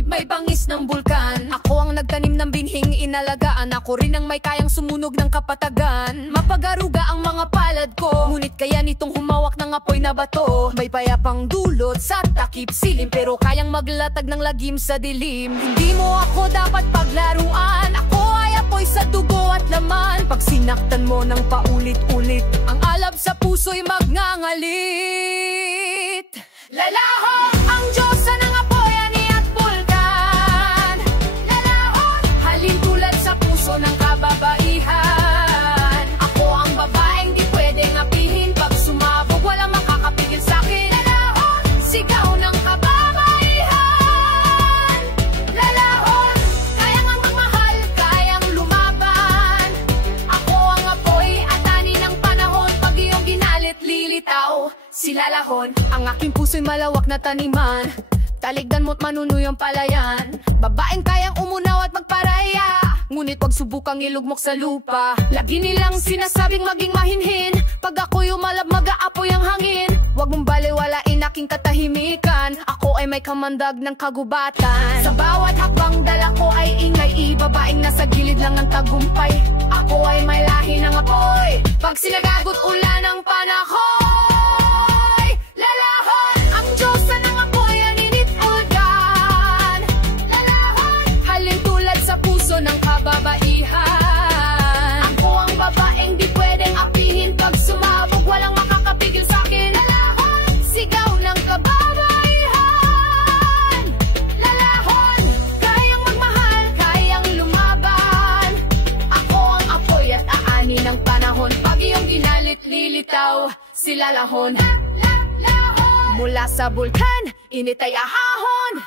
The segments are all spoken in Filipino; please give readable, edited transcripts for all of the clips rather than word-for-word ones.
silid may bangis ng bulkan. Ako ang nagtanim ng binhing inalagaan. Ako rin ang may kayang sumunog ng kapatagan. Mapagaruga ang mga palad ko, ngunit kaya nitong humawak ng apoy na bato. May payapang dulot sa takip silim, pero kayang maglatag ng lagim sa dilim. Hindi mo ako dapat paglaruan. Ako ay apoy sa dugo at laman. Pag sinaktan mo ng paulit-ulit, ang alab sa puso'y magngangalit. Lalaho ang Diyosa ng apoy, ani at bulkan. Lalahon, halin tulad sa puso ng kababaihan. Ako ang babaeng di pwedeng apihin. Pag sumabog, walang makakapigil sa'kin. Lalahon, sigaw ng kababaihan. Lalahon, kayang ang magmahal, kayang lumaban. Ako ang apoy at ani ng panahon. Pag iyong ginalit, lilitaw si Lalahon. Ang aking puso'y malawak na taniman. Taligdan mo't manunuyang palayan. Babaeng kayang umunaw at magparaya, ngunit wag subukang ilugmok sa lupa. Lagi nilang sinasabing maging mahinhin. Pag ako'y umalab, mag-aapoy ang hangin. Wag mong baliwalain aking katahimikan. Ako ay may kamandag ng kagubatan. Sa bawat hakbang dala ko ay ingay. Babaeng nasa gilid lang ng tagumpay. Ako ay may lahi ng apoy. Pag sinagagot ulan ng panahon, Lalahon ang Diyosa ng apoy, aninit ulgan. Lalahon, halin tulad sa puso ng kababaihan. Ako ang babaeng di pwedeng apihin. Pag sumabog, walang makakapigil sa'kin. Lalahon, sigaw ng kababaihan. Lalahon, kayang magmahal, kayang lumaban. Ako ang apoy at aani ng panahon. Pag iyong ginalit, lilitaw si Lalahon. Mula sa bulkan, init ay ahahon.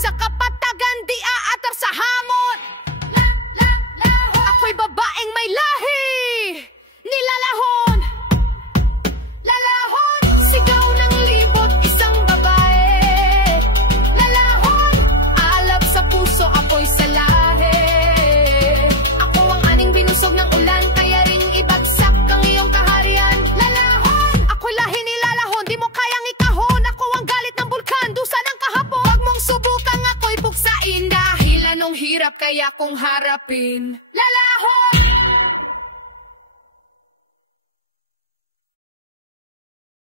Sa kapatagan, di aatar sa hamon. Ako'y babaeng may lahi ni Lalahon. Lalahon, sigaw ng libot, isang babae. Lalahon, alab sa puso, apoy sa lahi. Ako ang aning binusog ng ulan, kaya ring ibagsak ang iyong kaharian. Lalahon, ako'y lahi ni Lalahon, di mo kayang ikahon. Ako ang galit ng bulkan, dusa ng kahapon. Wag mong subukang ako'y buksain, dahil anong hirap kaya kong harapin.